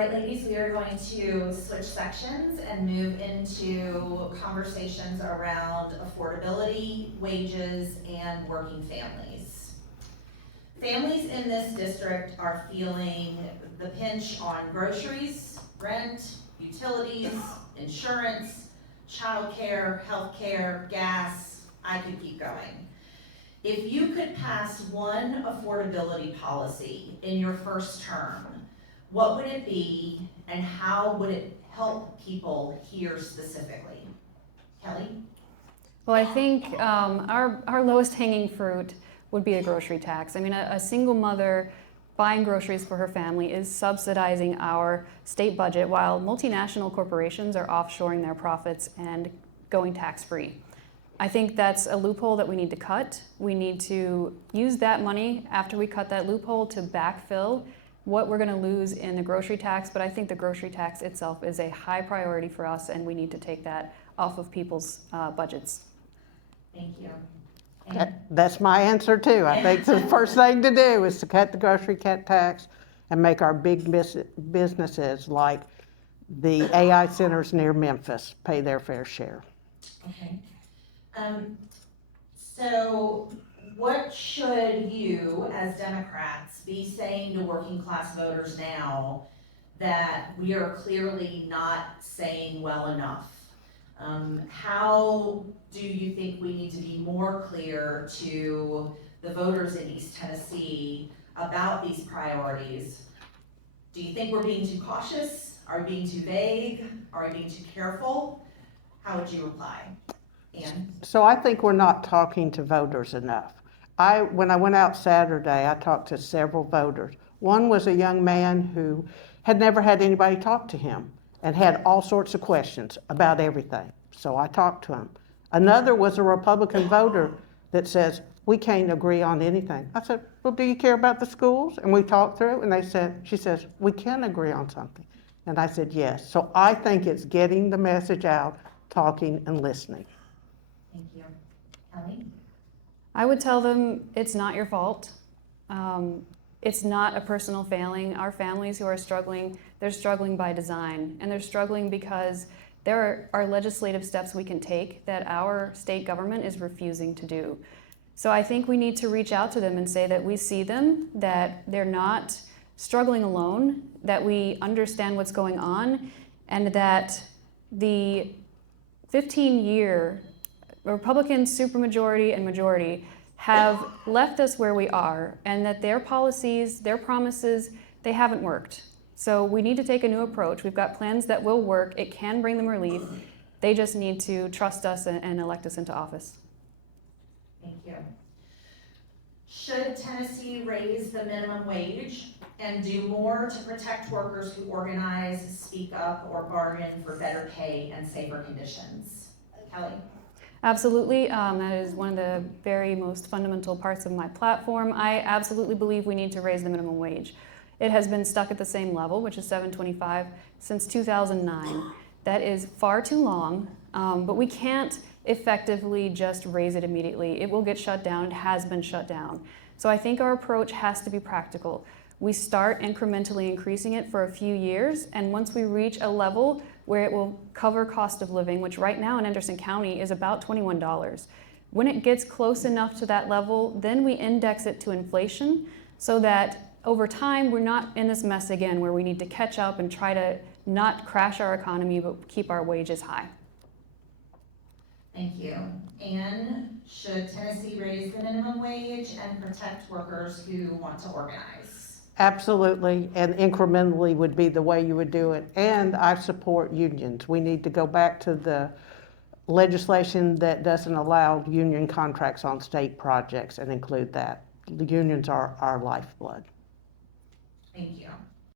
right, ladies, we are going to switch sections and move into conversations around affordability, wages, and working families. Families in this district are feeling the pinch on groceries, rent, utilities, insurance, childcare, healthcare, gas. I could keep going. If you could pass one affordability policy in your first term, what would it be and how would it help people here specifically? Kelly? Well, I think our lowest hanging fruit would be a grocery tax. I mean, a single mother buying groceries for her family is subsidizing our state budget while multinational corporations are offshoring their profits and going tax-free. I think that's a loophole that we need to cut. We need to use that money after we cut that loophole to backfill what we're going to lose in the grocery tax, but I think the grocery tax itself is a high priority for us, and we need to take that off of people's budgets. Thank you. That's my answer too. I think the first thing to do is to cut the grocery tax and make our big businesses like the AI centers near Memphis pay their fair share. Okay. So what should you, as Democrats, be saying to working class voters now that we are clearly not saying well enough? How do you think we need to be more clear to the voters in East Tennessee about these priorities? Do you think we're being too cautious? Are we being too vague? Are we being too careful? How would you reply? Ann? So I think we're not talking to voters enough. When I went out Saturday, I talked to several voters. One was a young man who had never had anybody talk to him and had all sorts of questions about everything. So I talked to him. Another was a Republican voter that says, we can't agree on anything. I said, well, do you care about the schools? And we talked through, and she says, we can agree on something. And I said, yes. So I think it's getting the message out, talking and listening. Thank you. Kelly? I would tell them it's not your fault. It's not a personal failing. Our families who are struggling, they're struggling by design, and they're struggling because there are legislative steps we can take that our state government is refusing to do. So I think we need to reach out to them and say that we see them, that they're not struggling alone, that we understand what's going on, and that the 15-year Republican supermajority and majority have left us where we are, and that their policies, their promises, they haven't worked. So we need to take a new approach. We've got plans that will work. It can bring them relief. They just need to trust us and elect us into office. Thank you. Should Tennessee raise the minimum wage and do more to protect workers who organize, speak up, or bargain for better pay and safer conditions? Kelly? Absolutely. That is one of the very most fundamental parts of my platform. I absolutely believe we need to raise the minimum wage. It has been stuck at the same level, which is $7.25, since 2009. That is far too long, but we can't effectively just raise it immediately. It will get shut down. It has been shut down. So I think our approach has to be practical. We start incrementally increasing it for a few years, and once we reach a level where it will cover cost of living, which right now in Anderson County is about $21. When it gets close enough to that level, then we index it to inflation so that over time we're not in this mess again where we need to catch up and try to not crash our economy but keep our wages high. Thank you. Ann, should Tennessee raise the minimum wage and protect workers who want to organize? Absolutely, and incrementally would be the way you would do it. And I support unions. We need to go back to the legislation that doesn't allow union contracts on state projects and include that. The unions are our lifeblood. Thank you.